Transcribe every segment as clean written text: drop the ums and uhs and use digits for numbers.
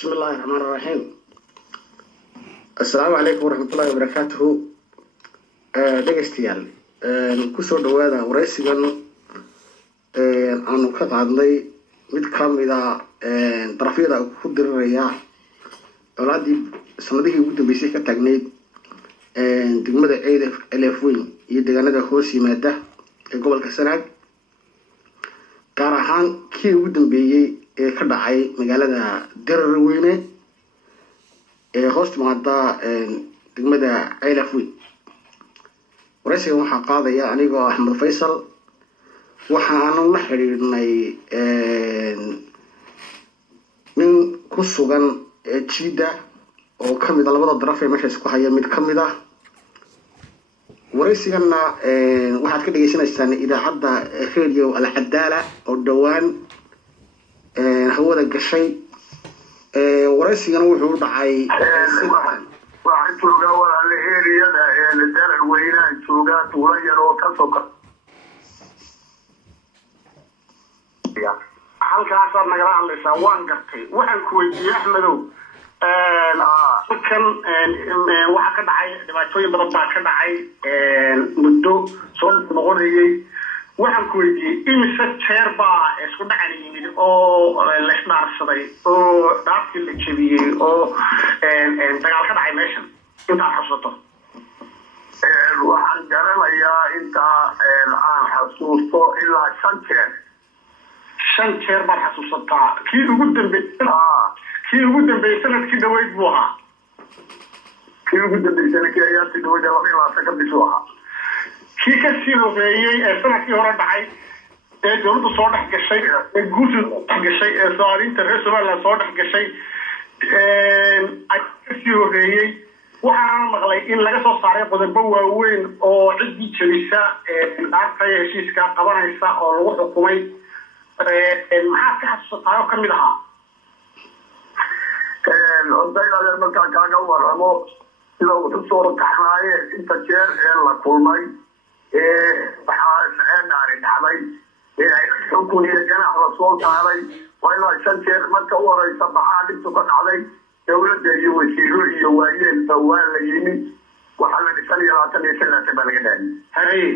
بسم الله الرحمن الرحيم. السلام عليكم ورحمة الله وبركاته. dhegeystayaal kusoo dhawaada wareysigan aanu ka qaadnay mid ka mid ah darafyada ku diriraya colaadii sanadihii ugu dambeysay ka taagneyd degmada Elefweyn iyo deegaanada hoos yimaada ee gobolka Sanaag, gaar ahaan kii ugu dambeeyay ee ka dhacay magaalada Daraweyne ee hoos timaada degmada Elefweyn. waraysigan waxaa qaadaya anigoo Axmed Faysal. waxaanu la xiriirnay nin ku sugan Jida oo ka mid ah labada daraf ee meesha isku haya mid ka mid ah. waraysigana waxaad ka dhageysanaysaan idaacadda Radio Al-Cadaala oo dhawaan hawada gashay. waraysigana wuxuu dhacay waxaan joogaa walaal eeriyada ee Daraweyne joogaa tuulo yar oo ka soka halkaas nagala hadlaysaa. waan gartay. waxaan ku weydiiyay Axmedow kan waxa ka dhacay dhibaatooyin badan baa ka dhacay muddo soo noqonayay. waxaan ku weydiiyay imise jeer baa isku dhacan yimid oo la isdhaarsaday oo dhaafkii la jebiyey oo dagaal ka dhacay meeshan intaad xasuusto? waxaan garanayaa intaa aan xasuusto ilaa 5 jeer. 5 jeer baad xasuusataa? kii ugu dambeeyay sanadkii dhaweyd buu ahaa. kii ugu dambeeyay sanadkii ayaantii dhaweyd 22 bishuu ahaa. kii ka sii horeeyay ee sanadkii hore dhacay ee dowladda soo dhex gashay ee guurta dhex gashay ee Soomaaliinta reer Soomaaliland soo dhex gashay ay ka sii horeeyay. waxaan maqlay in laga soo saaray qodobo waaweyn oo ciddii jabisa dhaarta heshiiska qabanaysa oo lagu xukumay. maxaad ka xasuusataa oo ka mid ahaa? odayga markaan kaaga waramo sida uu soo rajaxnaaye inta jeer ee la kulmay waxaa dhacday xukun iyo ganax la soo saaray. waa ilaa 5 jeer. marka u horeysa maxaa dhibtu ka dhacday? dowladda iyo wasiiro iyo waayeelba waa la yimid. waxaa la dhisay 25 baa laga dhaayay.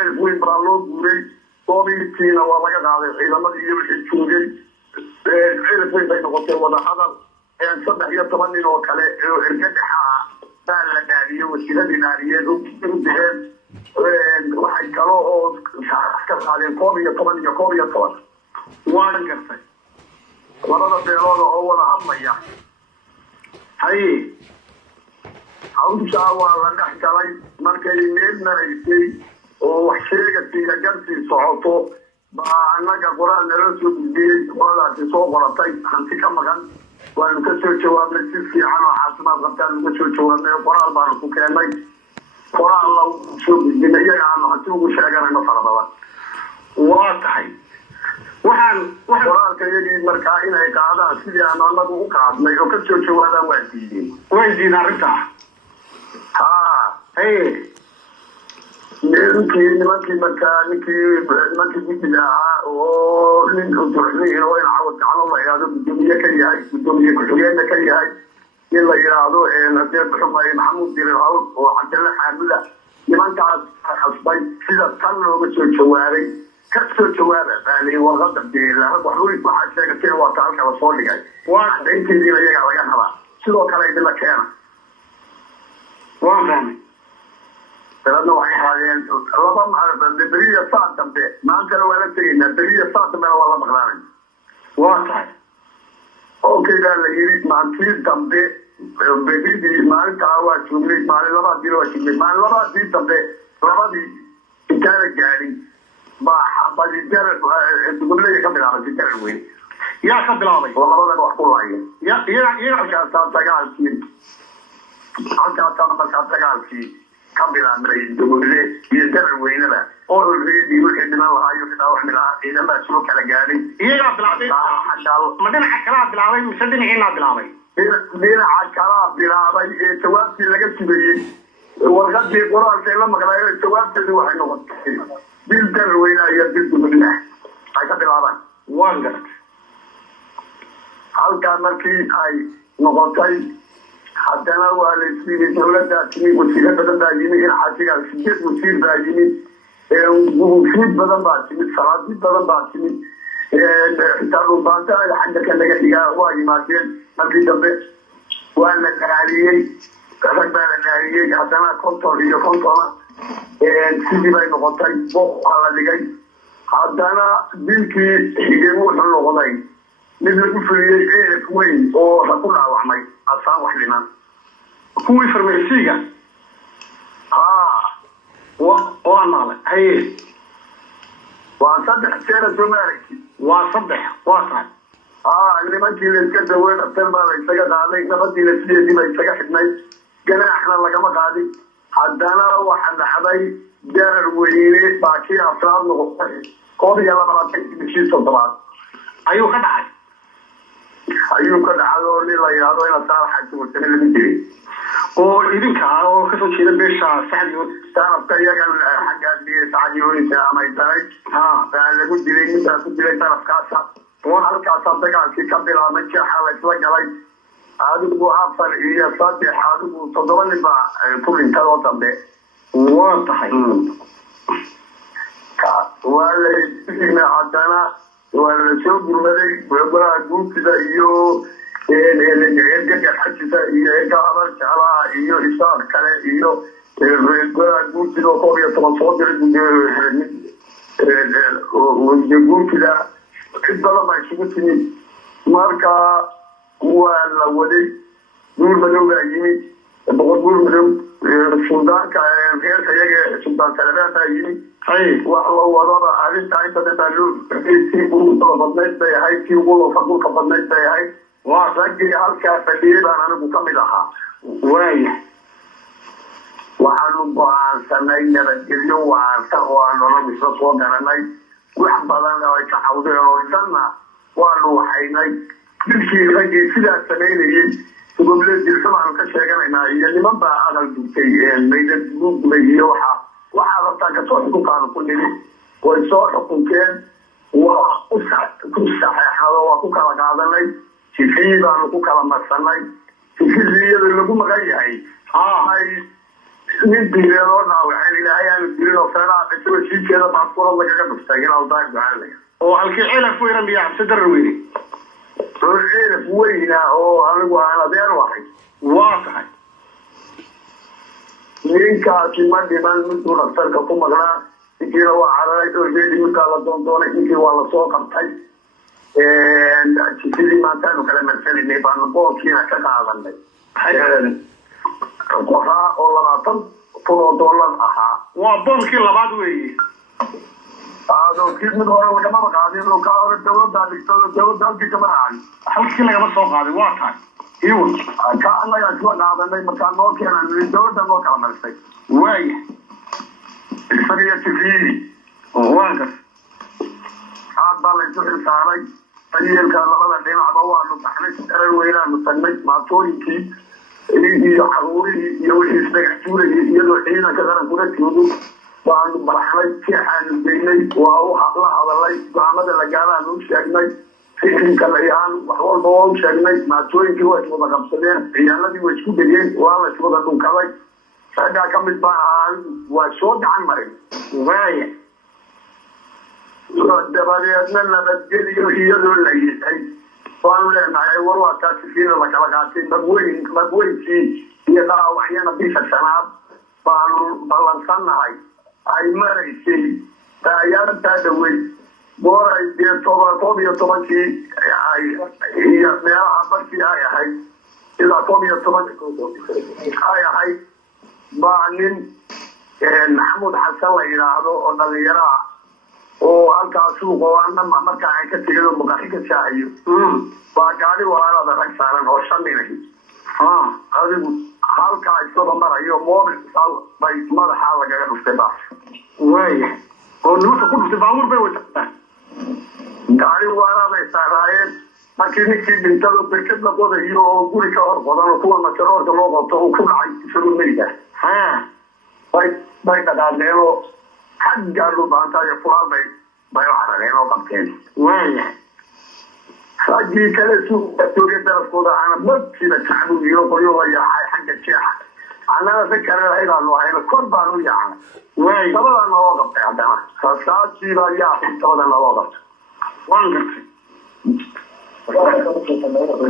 Elefweyn baa loo guuray. Soomaaliina waa laga qaaday ciidamadii iyo wixii joogay. Elefweyn bay noqotay wada hadal 13 nin oo kale oo ergadaxa baa la dhaariyay wasiiradii dhaariyeen oo kudheen. waxay kalo oo ka qaadeen 11. waan gartay. labada beelood oo wada hadlaya hawshaa waa la dhex galay. markay meel maraysay oo wax sheegasiiya garsii socoto baa annaga qoraal naloo soo gudbiyey. qoradaasi soo qoratay hanti ka maqan waanu ka soo jawaabnay. si fiican oo caafimaad qabtaan uga soo jawaabnay. qoraal baanu ku keennay. qoraal la soo gudbinay iyaga aanu hanti ugu sheeganayno fara badan. waa tahay. qoraalka iyagii markaa inay qaadaan sidii aanu annagu u qaadnay oo ka soo jawaabaan waa diideen. way diideen arrintaa? nimankii markaa nimankii guddiga ahaa oo nin uduxniin oo in cawad gacano la yidhaahdo gudoomiye ka yahay, gudoomiye ku-xigeenna ka yahay, in la yidhaahdo hadee buxumay maxamuud dirir hawl oo cabdalla xaamuda. nimankaas xasbay sida tan looga soo jawaabay ka soo jawaaba warqada waxaa sheegatee waa ta halka la soo dhigay. waa cadaynteediina iyagaa laga rabaa. sidoo kale idinla keena. waan fahmay. dabeedna waxay haadeen beriya saa dambe. maantana waa la tegaynaa. beriya saa dambena waa la maqlaanay. waa tahay. okay baa la yiri. maantii dambe beridii maalintaa waa joognay. maalin labaadii waa joognay. maalin labaadii dambe labadii intaana gaadhin baa xabadi gobolada ka bilaabay Daraweyne. yaa ka bilaabay? oo labadan wax ku laayeen. halkaasaa dagaalkii ka bilaabay gobolada iyo Daraweyneba oo reedii wixii dhiman lahaa iyo wax milaha ciidamada soo kala gaadhay. iyagaa bilaabay? ma dhinaca kalaa bilaabay mise dhinaciinaa bilaabay? dhinaca kalaa bilaabay ee jawaabtii laga sugayey. warqadii qoraalkay la maqlaayeen jawaabteedii waxay noqotay bil Daraweyne iyo bil gobolada ay ka bilaabaan. waan gartay. halkaa markii ay noqotay haddana waa la isdhiibay dowladdaa timi wasiiro badan baa yimi in xajigaa 8 wasiir baa yimi gubufiid badan baa timid salaadiid badan baa timid xitaa dhulbaanta xagga ka laga dhigaa waa yimaadeen markii dambe waa la dhaariyey rag baa la dhaariyey haddana 50 iyo 50 sidii bay noqotay booq la dhigay haddana dilkii xigeen wuxuu noqday mid lagu fuliyey ceelaf weyn oo la ku dhaawacmay asaan wax dhiman kuwii farmaysiga waa maalay haye waa 3 jeer Soomaaliya waa 3 waa tahay nimankii la iska daweey dhaqtar baa la isaga qaaday nabadii la siiyay bay isaga xidhnay ganaaxna lagama qaadin haddana waxa dhacday jarar weyne baakii afraad noqotay 7 ayuu ka dhacay oo la yiraahdo in saalaxa ku wada la diray oo idinka oo ka soo jeeda beesha saxdiyo taafka iyaga xagga saxdiyoonisa ama taray baa lagu diray inta ku diray taafkaasa oo halkaas dagaalkii ka bilaabay xalay la galay adigu afar iyo 3 adigu 7 nin baa ku dhintay oo dambe waa tahay wala isna haddana wala soo gurmaday golaha guurtida iyo xajisa iyo gabar jala iyo isaar kale iyo golaha guurtida oo iyo soo diray guurtida cidda ma isugu timid marka waa la waday duur madow baa yimid boqor duur madow suldaanka reerka iyaga sultaan Salmaan baa yimid wax loo wadaba arrinta inta baa loo tii ugu badnayd bay ahayd tii ugu fadulka badnayd bay ahayd waa ragii halkaa fadhiyay baan anigu ka mid ahaa waxaanu go'aansanay nabadgelyo waarta oo aan nolol isla soo garanay wax badan oo ay ka cawdeen oo dhanna waanu waxaynay dilkii raggii sidaas samaynayay goboleedkii xumaan ka sheeganaynaa iyo niman baa aqal dugtay meydad gubay iyo waxaa rabtaa ka soo xukunkaanu ku nimi way soo xukunkeen waa ku saxeexado waa ku kala qaadanay sifii baanu ku kala marsanay sifiyada lagu magan yahay nin diileen oo dhaawaceen ilaahay aanu dilin oo feeraha qisaba shiikeeda baaskuurad lagaga dhuftay inaa daag go'aanaya oo halkii ceelaf weynan iyo cabsi darar weyne ceelaf weyna oo anigu aan adeer wahay waa tahay ninkaasi ma dhiman miduu dhaktarka ku maqnaa ninkiina waa cararay oo jeedi midkaa la doondoonay ninkii waa lasoo qabtay sidii maantaanu kala marsananay baanu boolkiina ka qaadanay qoraa oo $20 ahaa waa boolkii labaad weeye kii mid hore lagamaba qaadin oo kaa hore dowladdaa dhigto dowladda halkii kama raacin halkii lagama soo qaaday waa tahay iwan ka annagaa isla qaadanay markaa noo keenan dowladda noo kala marisay waaya isagiyo tifii waankas aad baa laysu xilsaaray daryeelka labada dhinacba waanu baxnay erar weynaanu tagnay maatooyinkii iyo caruurihii iyo wixii isdagax tuurayay iyadoo ciidanka qarankuna joogo waanu baxnay jeexaanu geynay waa la hadalay go'aamada la gaaraanu u sheegnay fikrinka layaan wax walba waa u sheegnay maatooyinkii waa iswada qabsadeen ciyaaladii waa isku dhegeen waa la iswada dhunkaday raggaa ka mid baan ahaa waa soo gacan marin waaya dabadeedna nabadgeliyo iyadoo la yisay waanu leenahay war waa kaa sifiina la kala qaatay magweynkii iyo dhaawacyana bisha 5 baanu ballansannahay ay maraysay taayaartaa dhawey goor ay dee 10 iyo meelaha barkii ay ahayd ilaa 11 ay ahayd baa nin maxamuud xasan la yidhaahdo oo dhalinyaro ah oo halkaa suuqa oo annama markaa ay ka tegado maqaxi ka shaahayo baa gaari walaalaada rag saaran oo 5 nin adigu halkaa isagoo marayo moobil bay madaxa lagaga dhuftay baas waaya oo nimanka ku dhuftay baabuur bay wajahtaa gaari walaaladay saaraayeen markii ninkii dhintado berkad la qodayo oo guri ka hor qodan oo kuwa majaroorka loo qabto uu ku dhacay isagoo meyda bay dhaqaaqeen oo xaggaa dhulbaanta iyo furaal bay u carareen oo qabteen waaya راجي كلا سوق توري درس كودا أنا بكذا كعبوا يروحوا يا حاجة شيعة أنا أذكر هذا الواحد كل بانو يعني واي طبعا أنا وقفت عندنا فساعتي لا يا طبعا أنا وقفت وانقرتي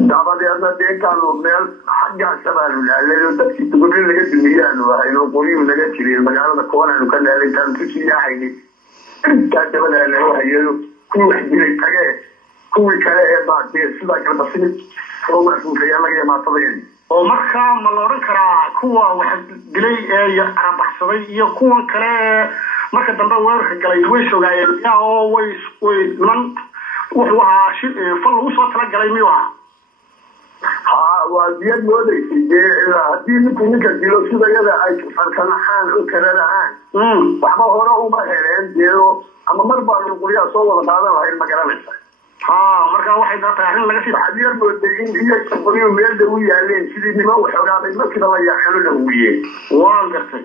دابا أنا كانوا مال حاجة شباب ولا تكتب تقول لي لقيت المياه وهاي نقولي ولقيت لي المجال كون إنه كان اللي كان في شيء حيني كان تبغى اللي هو هي كل واحد يلاقي كل كلام بعد سيدا كان بسيط هو في أنا ما طبيعي oo marka ma la oran karaa kuwa wax dilay ee arabaxsaday iyo kuwan kale marka dambe weerarka galay way shogaayeen yaa oo way man wuxuu ahaa fal u soo tala galay miyaa ها واديان موديسي hadii ninka dilo sida yada ay farkanaxaan oo kala raacaan waxba hore uma heleen deeyo ama marba lagu qoriyaa soo wada qaadan lahayn magaranaysa marka waxay tahay in laga sii hadii moodeen iyo qoriyo meel dhow yaaleen sidii nimo waxoogaabay markii la yaacano la huwiye waan gartay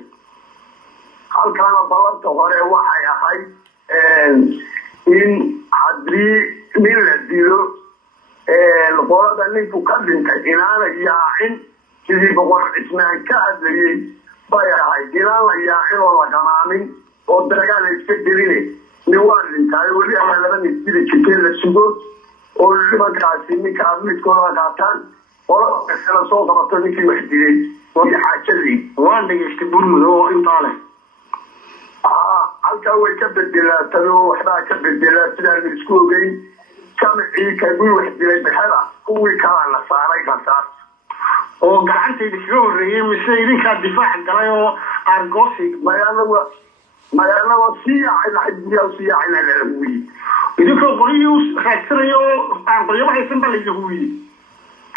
halkaana balanta hore waxay ahayd in hadii nin la dilo qolada ninku ka dhintay inaana yaacin sidii boqor ismaan ka hadlayay bay ahayd inaan la yaacin oo la gamaamin oo dagaal iska geline nin waa dhintay weli ama laba nin sidii jikeen la sugo oo nimankaasi ninka midkooda qaataan qolada kala soo qabato ninkii wax dilay oo xaajadii waan dhageystay burmud oo intaa leh halkaa way ka bedelaatay oo waxbaa ka bedelaa sidaan isku ogeyn كمعي كبير وحدي بحلا قوي كان صاري كسر oo gacantayda kaga horeeyay mise idinka difaac galay oo argosi ما يلا وصية على حد وصية على الهوي idinka qoriyo raacsayo aan qoriyo waxay san bal yahuwi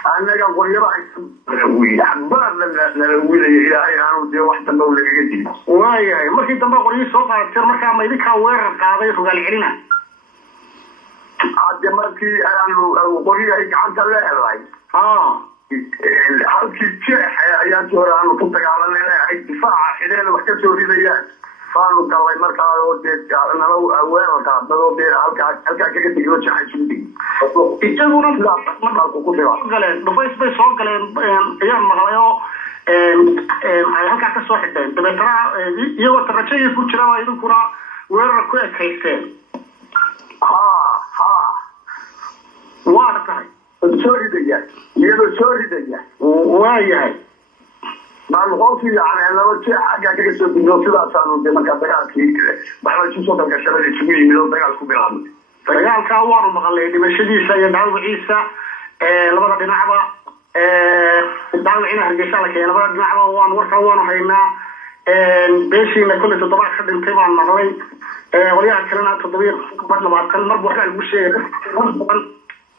أنا كان قريبا الهوي عبار الهوي إلى أي أنا ودي واحدة دولة جديدة واي markii dambe qoriyo soo qaatay marka ma idinka weerar qaaday rogaal celina عاد مركي أنا وقولي هيك عن تلاعي halkii jeex ayaa jooraan ku dagaalanay ay difaaca xideen wax ka soo ridayaan faanu galay markaa oo nalo weerarka dadoo halkaa kaga digo jaxay suudi iyaguna markaa ku galeen dhufays bay soo galeen ayaan maqlay oo ay halkaa ka soo xideen dabeetana iyagoo tarajay ku jira idinkuna weerar ku ekeyseen waa tahay سوريدية يبقى سوريدية واياي مع الخوف يعني أنا لو شيء حاجة كده سوي نوصل أصلا ده ما كان دقال كده بحنا شو صوت الكشرة اللي تسوي من دقال كبيران دقال كوار مغلي دمشقي سيد داو عيسى لبضة دنعبة داو عينا هرجيسا لك لبضة دنعبة وان ورقة وان وحينا بيشي إن كل تطبع خد انتباه المغلي وليها كلنا تطبيق بدل بعد كان مربو حنا المشي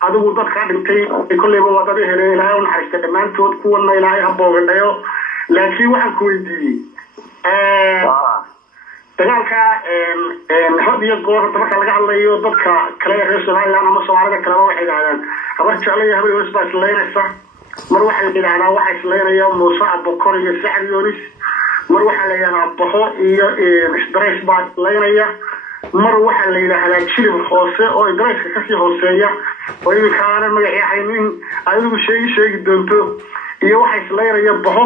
adigu dadka dhintay kullayba wadada helay ilaahay u naxariista dhamaantood kuwana ilaahay ha booganayo laakiin waxaan ku weydiiyey dagaalka had iyo goor marka laga hadlayo dadka kale ee Soomaaliland ama Soomaalida kale waxay yiraahdaan habar jeclay habay wasba islaynaysa mar waxay yiraahdaan waxa islaynayo Muuse Abukar iyo Sacad Yoonis mar waxa la yiraahdaa Baho iyo Isdrees baa islaynaya mar waxa la yiraahdaa jilib hoose oo Idreeska ka sii hooseeya oo idinkaana magaciyahayn adigu sheegi doonto iyo waxa isleeyahay Baho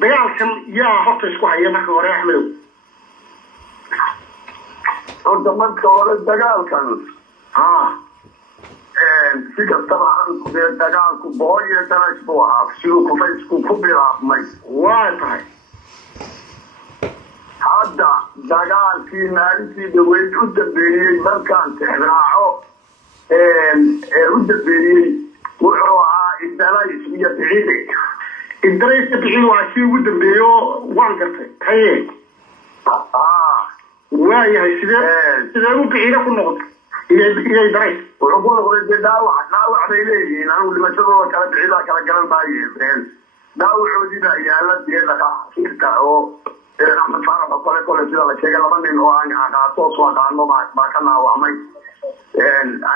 dagaalkan yaa horta isku haya marka hore Axmed oo marka hore dagaalkan si kastaba dagaalku Baho iyo Idrees buu ahaa sidoo ku bilaabmay waa tahay hadda dagaalkii maalintii dhaweyd u dambeeyey markaan tixraaco u dambeeyey wuxuu ahaa Idrees iyo Biciide Idrees iyo Biciide waa kii ugu dambeeyo waan gartay haye waayahay sidee u Biciide ku noqday iyo Idrees wuxuu ku noqday dhaawac bay leeyihiin anigu dhimashadooda kala Biciida kala garan maayeen dhaawacoodiina yaala dhaqaatiirta oo أحمد فارق أقول كل شيء على شيء لما من هو أنا أتوصل وأنا ما كان وعمي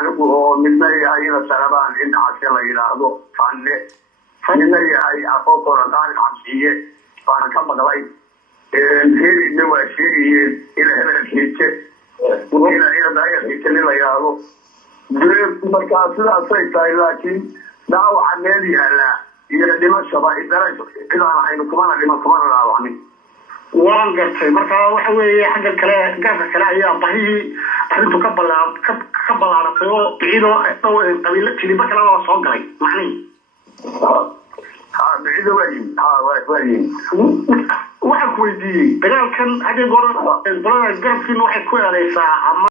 أنا هو من مري هاي السلبان إن عشان إلى هذا فن مري هاي أفوق ورقان عشية فأنا كم بقولي هذي نوع شيء إلى هذا الشيء وإلى ده الشيء اللي لا يعرف markaa sidaasay tahay laakiin dhaawaca meel yaala iyo dhimashaba idara cidaan ahaynu kumana dhiman kumana dhaawacnin waan gartay marka waxa weeye xagga kale gaarka kale ayaa bahihii arrintu ka ballaaratay oo bicido qabiilo jiliba kale oo soo galay macnihi bicido waayin waxaan ku weydiiyey dagaalkan hadii goor qolada garabkiina waxay ku eedeysaa ama